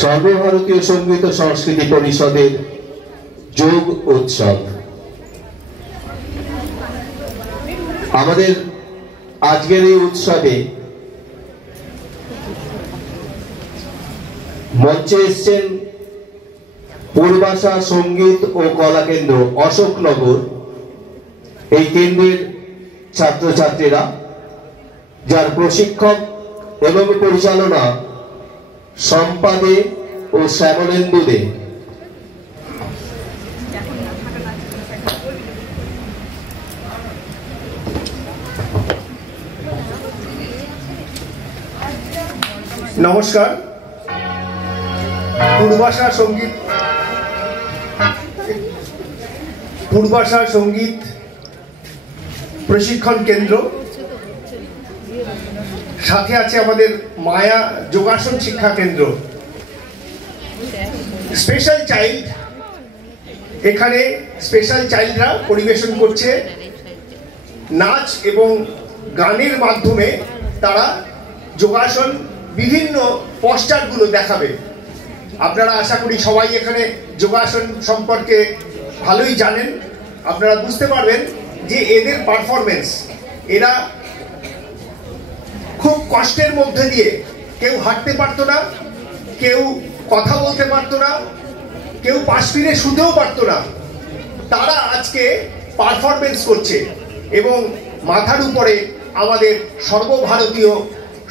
সর্বভারতীয় সঙ্গীত ও সংস্কৃতি পরিষদের যোগ উৎসব। আমাদের আজকের এই উৎসবে মঞ্চে এসছেন পূর্বাশা সঙ্গীত ও কলা কেন্দ্র অশোকনগর, এই কেন্দ্রের ছাত্রছাত্রীরা, যার প্রশিক্ষক এবং পরিচালনা সম্পাদে ও শ্যামলেন্দু দে। নমস্কার। পূর্বাশা সঙ্গীত প্রশিক্ষণ কেন্দ্র, সাথে আছে আমাদের মায়া যোগাসন শিক্ষা কেন্দ্র। স্পেশাল চাইল্ড, এখানে স্পেশাল চাইল্ডরা পরিবেশন করছে নাচ এবং গানের মাধ্যমে। তারা যোগাসন বিভিন্ন পোস্টারগুলো দেখাবে। আপনারা আশা করি সবাই এখানে যোগাসন সম্পর্কে ভালোই জানেন। আপনারা বুঝতে পারবেন যে এদের পারফরমেন্স, এরা খুব কষ্টের মধ্যে দিয়ে, কেউ হাঁটতে পারতো না, কেউ কথা বলতে পারতো না, কেউ পাশ ফিরে শুতেও পারতো না, তারা আজকে পারফরমেন্স করছে। এবং মাথার উপরে আমাদের সর্বভারতীয়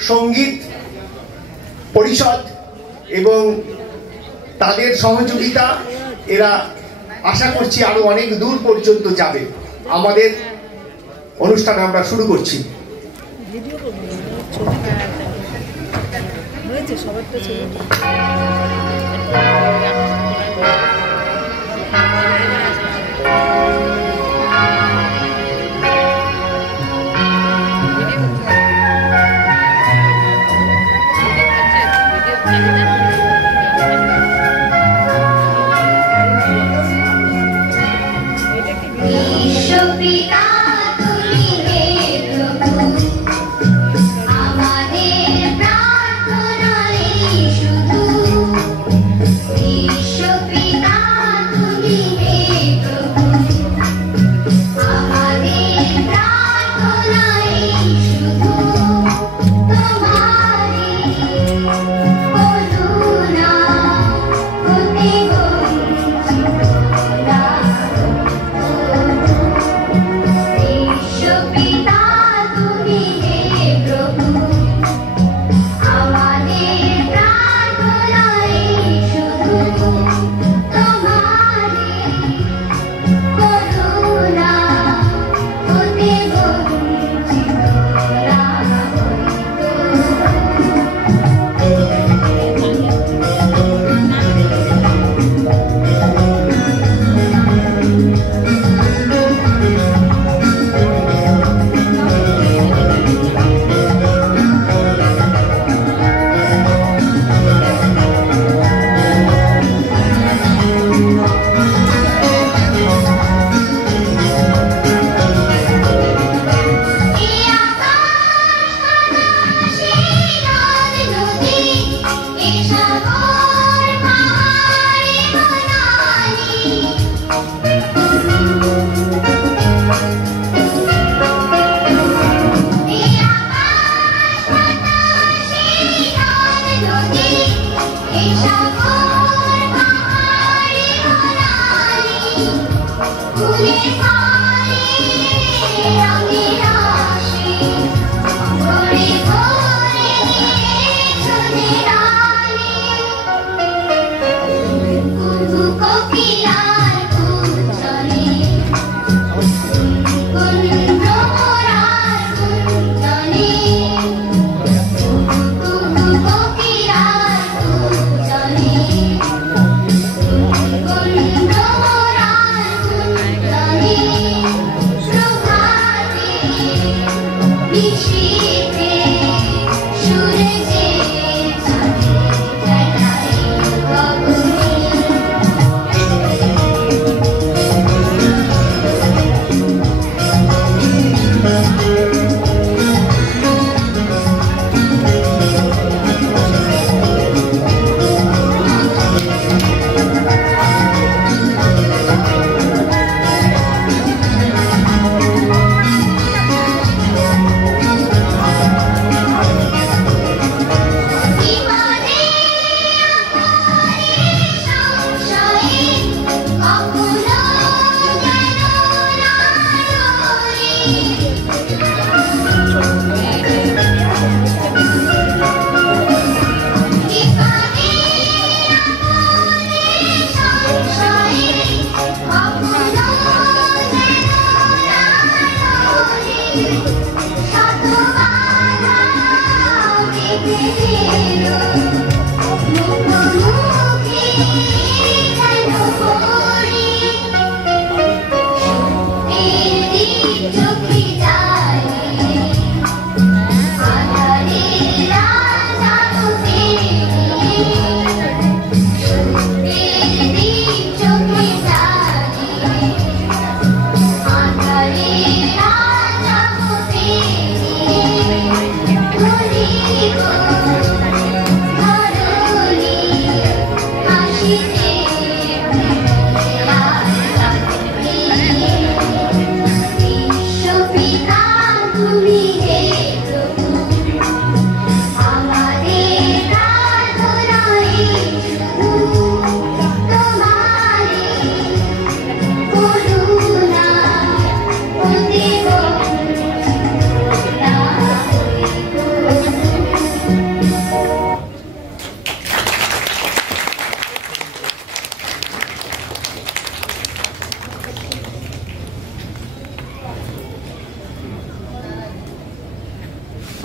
সঙ্গীত পরিষদ এবং তাদের সহযোগিতা, এরা আশা করছি আরো অনেক দূর পর্যন্ত যাবে। আমাদের অনুষ্ঠান আমরা শুরু করছি।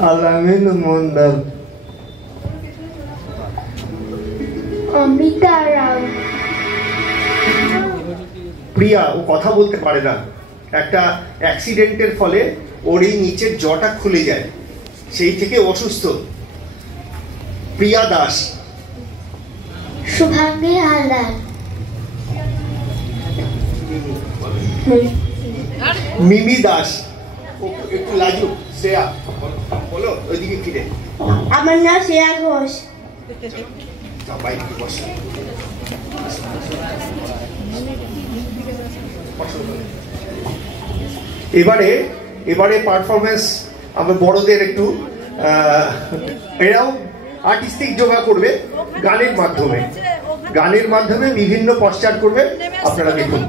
Alamin Mondal, Amita Rao, প্রিয়া ও কথা বলতে পারে না, একটা অ্যাক্সিডেন্টের ফলে ওর এই নিচের জটা খুলে যায়, সেই থেকে অসুস্থ। প্রিয়া দাস, Shubhangi Haldar, মিমি দাস, একটু লাজুক, শ্রেয়া বলো ওইদিকে ফিরে। আমার নাম শ্রেয়া ঘোষ। এবারে পারফরমেন্স আমরা বড়দের একটু এরাও আর্টিস্টিক যোগা করবে গানের মাধ্যমে বিভিন্ন পশ্চাৎ করবে, আপনারা দেখুন।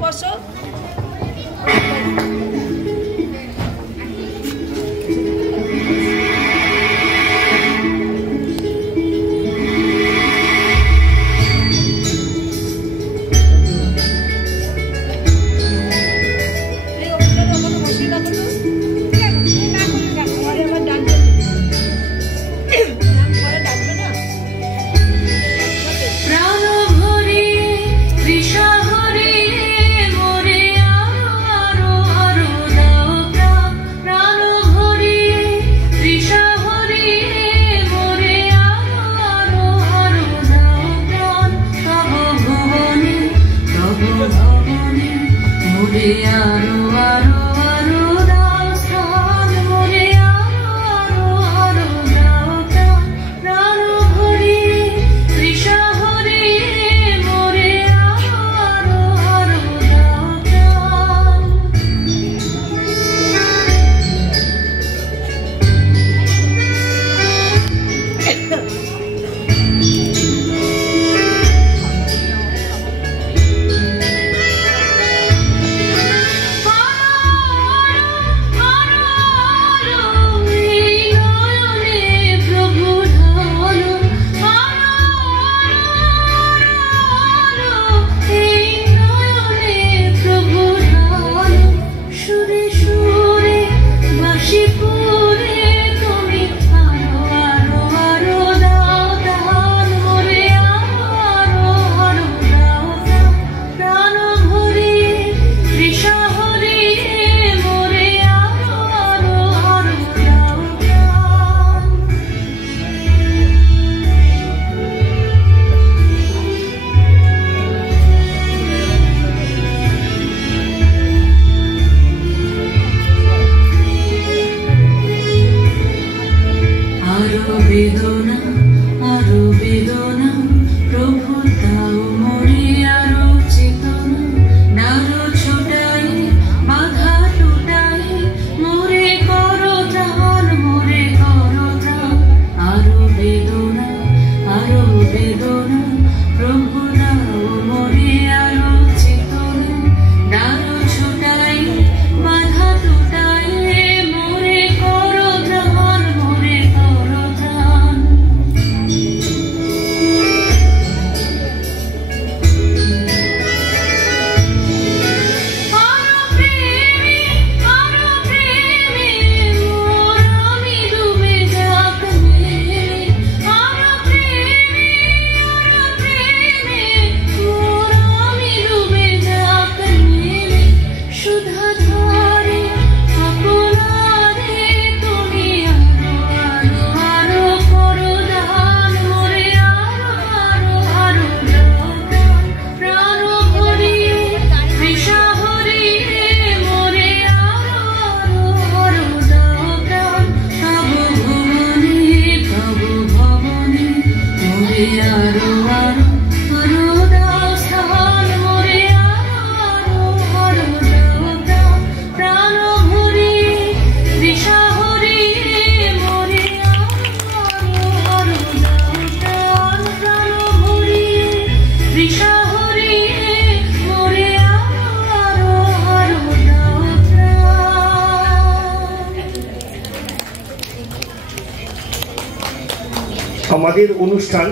আমাদের অনুষ্ঠান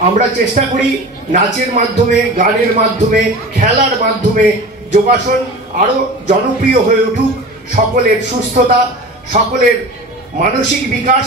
আমরা চেষ্টা করি নাচের মাধ্যমে, গানের মাধ্যমে, খেলার মাধ্যমে যোগাসন আরও জনপ্রিয় হয়ে উঠুক, সকলের সুস্থতা, সকলের মানসিক বিকাশ